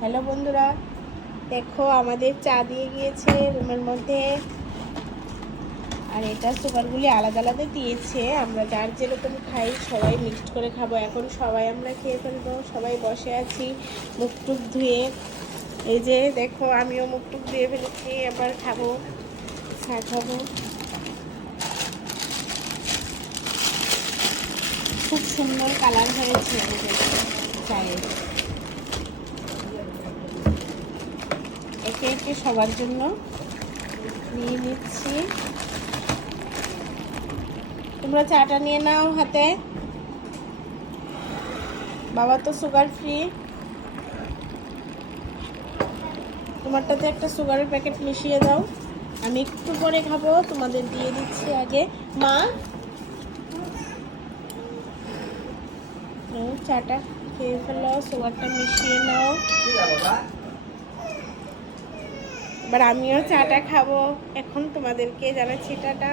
Hello বন্ধুরা, দেখো আমাদের চা দিয়ে গিয়েছে রুমের মধ্যে। আর এটা সুগারগুলি আলাদা আলাদা দিয়েছে, আমরা যার যেরকম খাই সবাই মিক্সড করে খাবো। এখন সবাই আমরা খেয়ে ফেলবো, সবাই বসে আছি মুখ টুক ধুয়ে। এই যে দেখো আমিও মুখ টুক ধুয়ে ফেলেছি, এবার খাবো, চা খাবো। খুব সুন্দর কালার হয়েছে আমাদের চায়ের। একে একে সবার জন্য নিয়ে নিচ্ছি। তোমরা চাটা নিয়ে নাও হাতে। বাবা তো সুগার ফ্রি, তোমারটাতে একটা সুগারের প্যাকেট মিশিয়ে দাও। আমি একটু পরে খাবো, তোমাদের দিয়ে দিচ্ছি আগে। মা চাটা খেয়ে ফেলো, সুগারটা মিশিয়ে নাও। এবার আমিও চাটা খাবো, এখন তোমাদেরকে জানাচ্ছি টাটা।